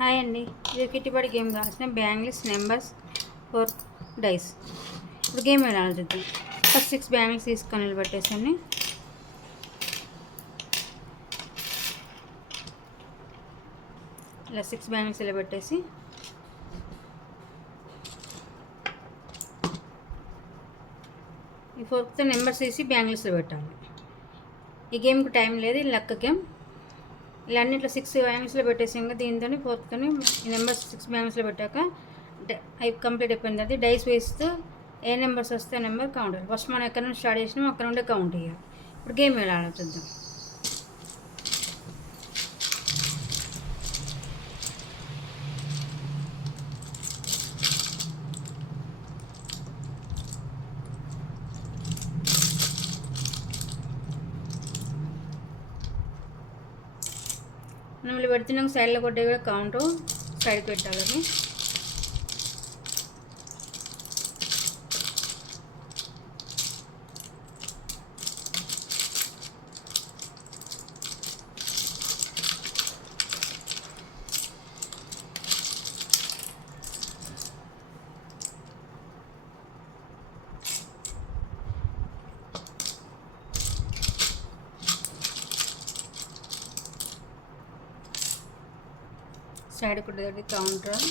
హాయ్ అండి. ఇది కిట్టుబడి గేమ్ కావాల్సిన బ్యాంగిల్స్ నెంబర్స్ 4 డైస్. ఇప్పుడు గేమ్ ఎలా చూద్దాం. ఫస్ట్ 6 బ్యాంగిల్స్ తీసుకొని నిలబెట్టేసాను. ఇలా 6 బ్యాంగిల్స్ నిలబెట్టేసి ఈ 4తో నెంబర్స్ తీసి బ్యాంగిల్స్లో పెట్టాలి. ఈ గేమ్కి టైం లేదు, ఇది లక్క గేమ్. ఇలా అన్నిట్లో 6 బ్యాంగిల్స్లో పెట్టేసి ఇంకా దీంతో 4తో ఈ నెంబర్స్ 6 బ్యాంగిల్స్లో పెట్టాక కంప్లీట్ అయిపోయిన తర్వాత డైస్ వేస్తూ ఏ నెంబర్స్ వస్తే నెంబర్ కౌంట్ అవ్వాలి. ఫస్ట్ మనం ఎక్కడ నుండి స్టార్ట్ చేసినామో అక్కడ నుండే కౌంట్ చేయాలి. ఇప్పుడు గేమ్ ఎలా ఆడుతుందాం. మనం ఇలా పెడుతున్నాం, సైడ్లో కొట్టే కూడా కౌంట్ సైడ్కి పెట్టాలని. సైడ్ కొట్టేది కౌంటర్.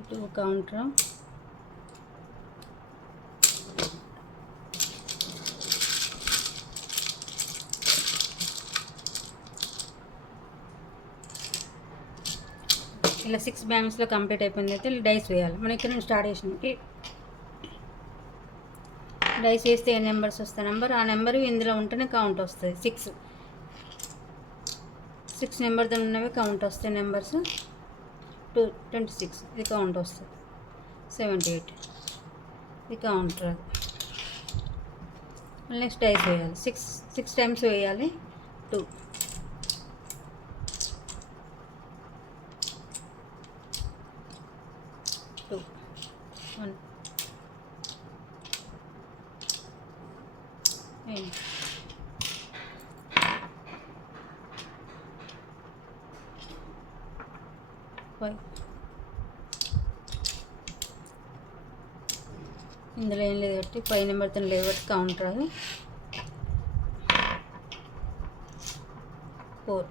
ఇటు కౌంటర్. ఇలా 6 బ్యాంగ్స్లో కంప్లీట్ అయిపోయింది. అయితే డైస్ వేయాలి. మనం ఇక్కడ నుంచి స్టార్ట్ చేసినకి డైస్ వేస్తే ఏ నెంబర్స్ వస్తాయి నెంబర్, ఆ నెంబర్ ఇందులో ఉంటేనే కౌంట్ వస్తుంది. 6 నెంబర్తో ఉన్నవి కౌంట్ వస్తాయి. నెంబర్స్ 26 ఇది కౌంట్ వస్తుంది. 78 ఇది కౌంట్ రాదు. నెక్స్ట్ డైస్ వేయాలి. 6 టైమ్స్ వేయాలి. 2 1 5 ఇందులో ఏం లేదు కాబట్టి 5 నెంబర్తో లేదు కాబట్టి కౌంట్ రాదు. 4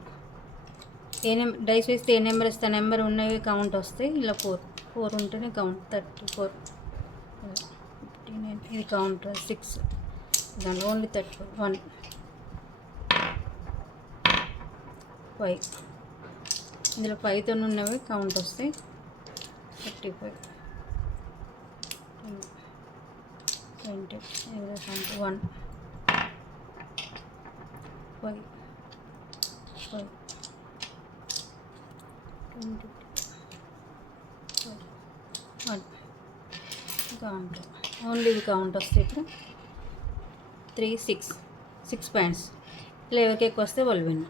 డైస్ వేస్తే ఏ నెంబర్ ఇస్తే నెంబర్ ఉన్నవి కౌంట్ వస్తాయి. ఇలా 4 ఉంటేనే కౌంట్. 34 59 ఇది కౌంట్. 6 దాంట్లో ఓన్లీ 34 1 5 ఇందులో 5తో ఉన్నవి కౌంట్ వస్తాయి. 35 20 కౌంట్ 1 5 5 20 1 కౌంట్. ఓన్లీ ఇవి కౌంట్ వస్తాయి. ఇప్పుడు 3 6 పాయింట్స్. ఇలా ఎవరికి ఎక్కువ వస్తే వాళ్ళు విన్.